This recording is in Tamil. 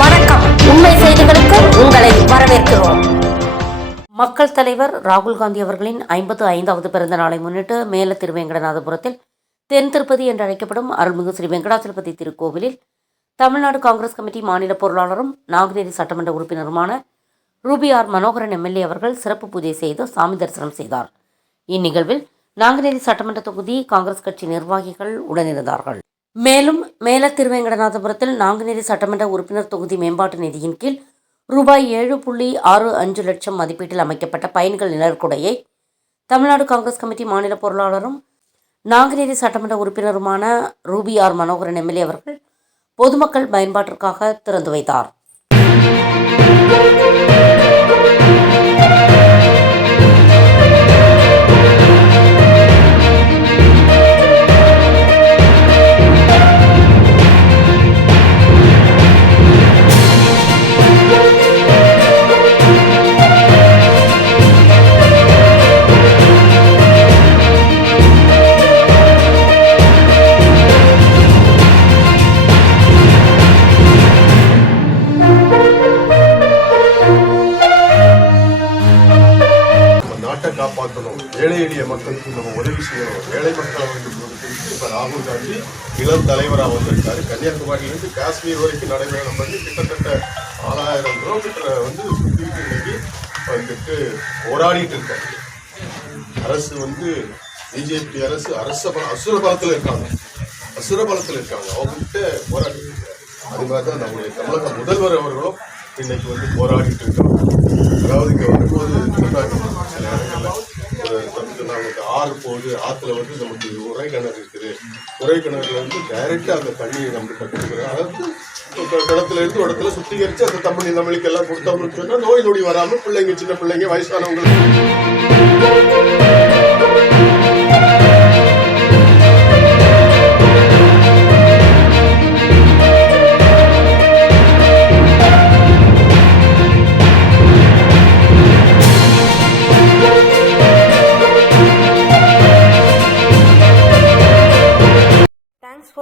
வணக்கம். உண்மை செய்திகளுக்கு உங்களை வரவேற்கிறோம். மக்கள் தலைவர் ராகுல் காந்தி அவர்களின் ஐம்பத்து ஐந்தாவது பிறந்த நாளை முன்னிட்டு மேல திருவேங்கடநாதபுரத்தில் தென் திருப்பதி என்று அழைக்கப்படும் அருள்மிகு ஸ்ரீ வெங்கடாச்சலபதி திருக்கோவிலில் தமிழ்நாடு காங்கிரஸ் கமிட்டி மாநில பொருளாளரும் நாங்குநேரி சட்டமன்ற உறுப்பினருமான ரூபி ஆர் மனோகரன் எம்எல்ஏ அவர்கள் சிறப்பு பூஜை செய்து சாமி தரிசனம் செய்தார். இந்நிகழ்வில் நாங்குநேரி சட்டமன்ற தொகுதி காங்கிரஸ் கட்சி நிர்வாகிகள் உடனிருந்தார்கள். மேலும் மேல திருவேங்கடநாதபுரத்தில் நாங்குநேரி சட்டமன்ற உறுப்பினர் தொகுதி மேம்பாட்டு நிதியின் கீழ் ரூபாய் ஏழு புள்ளி ஆறு அஞ்சு லட்சம் மதிப்பீட்டில் அமைக்கப்பட்ட பயன்கள் நிழற்குடையை தமிழ்நாடு காங்கிரஸ் கமிட்டி மாநில பொருளாளரும் நாங்குநேரி சட்டமன்ற உறுப்பினருமான ரூபி ஆர் மனோகரன் எம்எல்ஏ அவர்கள் பொதுமக்கள் பயன்பாட்டிற்காக திறந்து வைத்தார். நாட்டை ஏழை எளிய மக்களுக்கு நம்ம உதவி செய்யணும். ஏழை மக்களை வந்து இப்போ ராகுல் காந்தி இளம் தலைவராக வந்திருக்காரு. கன்னியாகுமரியிலிருந்து காஷ்மீர் வரைக்கும் நடைபெறும் வந்து கிட்டத்தட்ட ஆறாயிரம் கிலோமீட்டரை வந்து இன்னைக்கு வந்துட்டு போராடிட்டு இருக்காரு. அரசு வந்து பிஜேபி அரசு அரச பல அசுர பலத்தில் இருக்காங்க. அசுர பலத்தில் இருக்காங்க. அவங்ககிட்ட போராடி அது மாதிரி தான் நம்முடைய தமிழக முதல்வர் அவர்களும் இன்னைக்கு வந்து போராடிட்டு இருக்காங்க. அதாவது இங்கே வரும்போது ஆறு போகுது ஆற்றுல வந்து நமக்கு உரை கிணறு இருக்குது. உரை கிணறுல வந்து டைரெக்டாக அந்த தண்ணியை நமக்கு கட்டுக்கிறோம் அதாவது ஒரு கிணத்துல இருந்து இடத்துல சுத்திகரிச்சு அந்த தம்பி நம்மளுக்கு எல்லாம் கொடுத்தோம்னு சொன்னா நோய் நொடி வராமல் பிள்ளைங்க சின்ன பிள்ளைங்க வயசானவங்களுக்கு